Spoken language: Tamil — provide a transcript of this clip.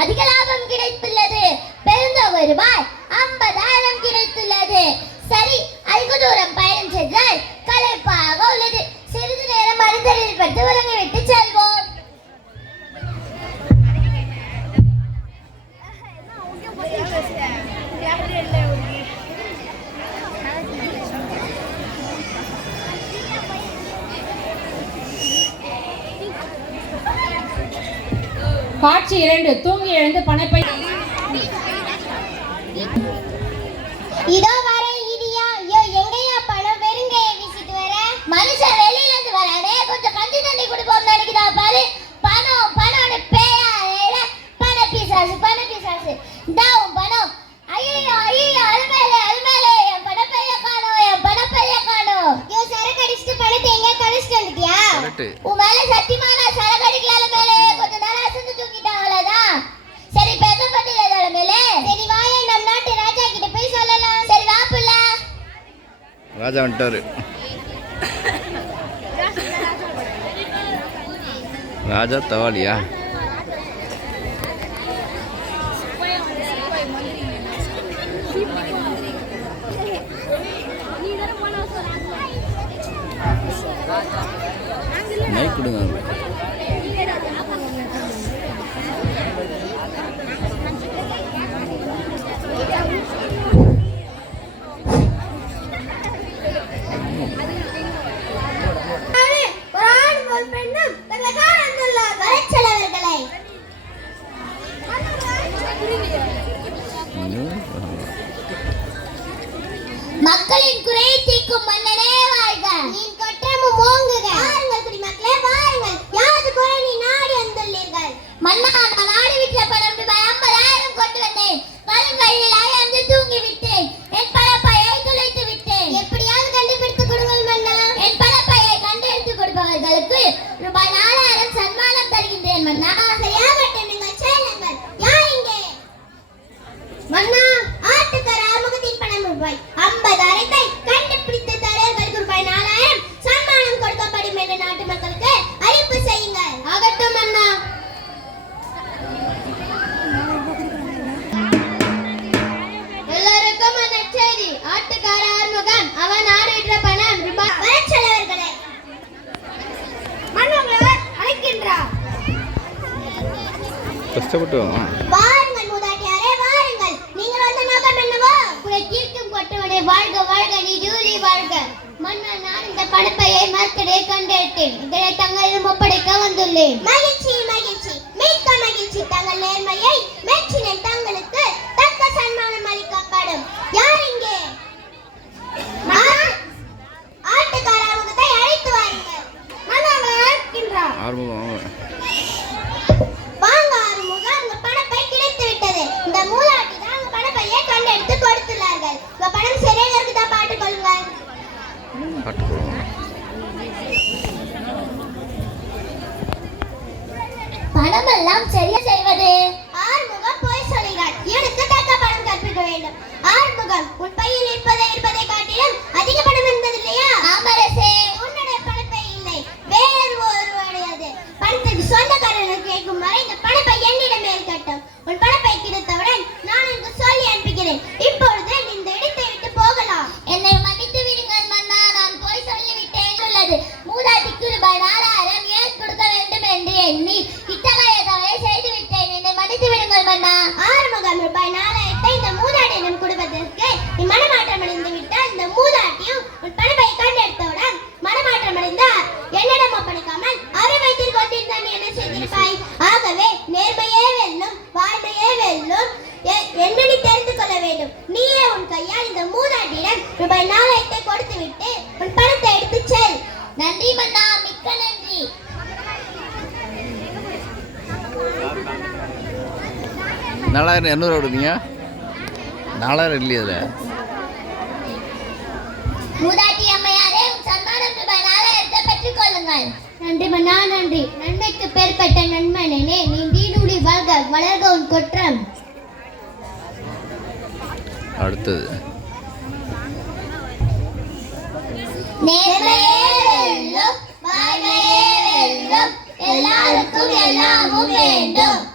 அதிக லாபம் கிடைத்துள்ளது. பெருந்தொகை ரூபாய் ஐம்பதாயிரம் கிடைத்துள்ளது. சரி அதிக தூரம் பயணம் செய்தால் களைப்பாக உள்ளது. சிறிது நேரம் மருந்தலில் பட்டு உறங்கிவிட்டு காட்சி இரண்டு தூங்கி எழுந்து பணப்பை இதோ வர இடியா ஐயோ எங்கயா பணம் வெறுங்கைய வீசிட்டு வர? மனுஷன் வெளியில இருந்து வரானே கொஞ்சம் கஞ்சி தண்ணி கொடுப்போம் நினைக்கிறா பாரு. பணம் பணம்னு பேயா? ஏல, பண பிசாசு பண பிசாசு. இந்தாவும் பணம். ஐயோ ஐயோ அலுமேலே அலுமேலே என் பணப்பைய காணோம் என் பணப்பைய காணோம். ஐயோ சரக்கு அடிச்சுட்டு பணத்தை எங்க கழிச்சிட்டு வந்துட்டியா? உன் மேல சத்தியமா நான் சரக்கு ராஜா வந்துட்டாரு. ராஜா தவாலியா? மைக் கொடுங்க. ரூபாய் நாலாயிரம் சன்மானம் தருகின்றேன். மன்னா சரியாகட்டும் நீங்கள் செல்லுங்கள் யார் இங்கே? மன்னா ஆட்டுக்கார ஆமுகத்தின் பணம் ரூபாய் ஐம்பதாயிரத்தை கஷ்டப்பட்டு. வாருங்கள் மூதாட்டியாரே வாருங்கள். நீங்கள் வந்த நோக்கம் என்னவோ உங்களை தீர்க்கும் கொட்டவனை வாழ்க வாழ்க நீ ஜூலி வாழ்க. மன்னர் நான் இந்த பணப்பையை மரத்திலே கண்டெடுத்தேன் இதனை தங்களிடம் ஒப்படைக்க வந்துள்ளேன். மகிழ்ச்சி மகிழ்ச்சி. மிக்க மகிழ்ச்சி தங்கள் நேர்மையை மெச்சினேன். தங்களுக்கு தக்க சன்மானம் அளிக்கப்படும். யார் இங்கே? ஆட்டுக்கார அவங்கத்தை அழைத்து வாருங்கள். மன்னனை அழைக்கின்றார் ஆறுமுகம் வாங்க. வாங்க ஆறுமுகம் உங்க பணப்பை கிடைத்து விட்டது இந்த மூலாட்டி தான் உங்க பணப்பையை கண்டெடுத்து கொடுத்துள்ளார்கள் உங்க பணம் பாட்டு கொள்ளுங்கள் பாட்டு பணம் எல்லாம் சரியா செய்வது. ஆறுமுகம் போய் சொல்கிறார். இவனுக்கு தக்க பணம் கற்பிக்க வேண்டும். ஆறுமுகம் உன் பையில் இருப்பதை இருப்பதை மன்னா மிக்க நன்றி. நாலாயிரம் இரநூறுவா கொடுப்பீங்க நாலாயிரம் இல்லையா அதில் மூதாட்டி அம்மையாரே சன்மானம் ரூபாய் நாலாயிரத்தை பெற்றுக் கொள்ளுங்கள். நன்றி மன்னா நன்றி. நன்மைக்கு பேர் பெற்ற நன்மனே நீ நீடூடி வாழ்க வளர்க உன் குற்றம். அடுத்தது. நேர்மையே வெல்லும் வாழ்வையே வெல்லும் எல்லாருக்கும் எல்லாமும் வேண்டும்